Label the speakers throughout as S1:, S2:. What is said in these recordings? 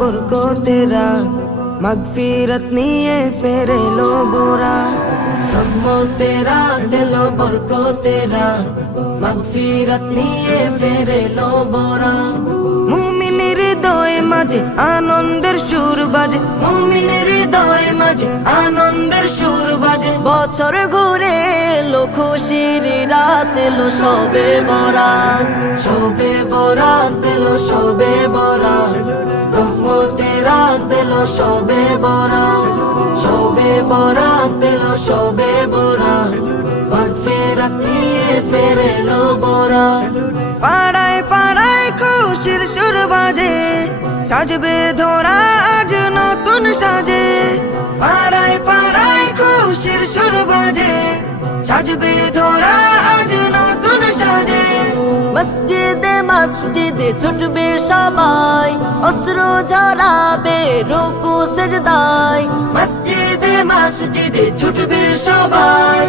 S1: বরকো তেরা মগফিরত নিয়ে ফেরে লো বোরা। রহমো তেরা, তেলো বরকো তেরা। মগফিরত নিয়ে ফেরে লো বোরা। মুমিনের হৃদয় মাঝে, আনন্দের সুর বাজে। মুমিনের হৃদয় মাঝে, আনন্দের সুর বাজে। বছর ঘুরে এলো, খুশির রাত এলো সবে বরাত সবে বরাত এলো সবে বরাত। রহমতের রাত এলো সবে বরাত সবে বরাত এলো সবে বরাত। মাগফিরাত পাড়ায় পাড়ায় খুশির সুর বাজে। সাজবে ধরা আজ নতুন সাজে। পাড়ায় পাড়ায় খুশির সুর বাজে। সাজবে ধরা আজ নতুন সাজে। মসজিদে মসজিদে ছুটবে সবাই অস্ত্র ঝরাবে রুকু সেজদায়। মসজিদে মসজিদে ছুটবে সবাই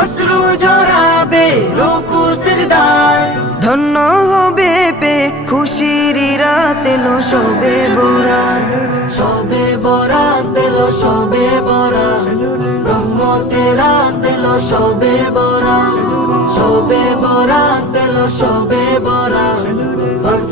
S1: অস্ত্র ঝরাবে রুকু সেজদায়। রাত এলো, সবে বরাত সবে বরাত এলো, সবে বরাত। রহমতে রাত এলো, সবে বরাত সবে বরাত এলো, সবে বরাত।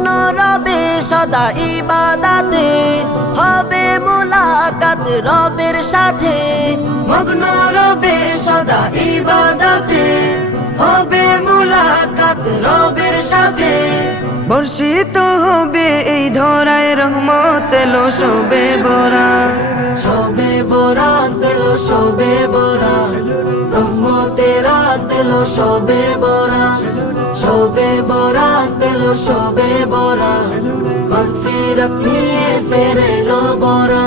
S1: মগ্ন রবে সদা ইবাদাতে, হবে মুলাকাত রবের সাথে। মগ্ন রবে সদা ইবাদাতে, হবে মুলাকাত রবের সাথে। বর্ষিত হবে এই ধরায় রহমত এলো সবে বরা। সবে বরা, তেলো সবে বরা। রহমতের রাত এলো সবে বরা। সবে বরা তেলো সবে বরা মাগফিরাত নিয়ে ফেরেলো বরা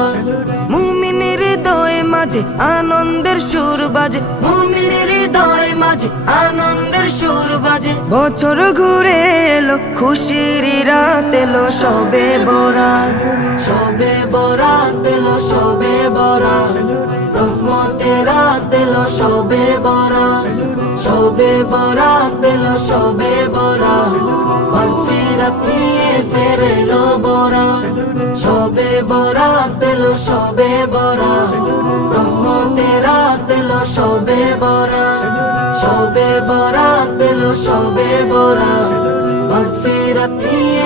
S1: মুমিনের হৃদয় মাঝে আনন্দের সুর বাজে। মুমিনের হৃদয় মাঝে আনন্দের সুর বাজে। বছর ঘুরে এলো খুশির রাত এলো সবে বরাত সবে বরাত এলো সবে বরাত। রহমতের রাত এলো সবে বরাত সবে বরাত এলো, সবে বরাত। মাগফিরাত নিয়ে ফেরেলো বরাত। সবে বরাত এলো, সবে বরাত। রহমতের এলো, সবে বরাত। সবে বরাত এলো, সবে বরাত। মাগফিরাত নিয়ে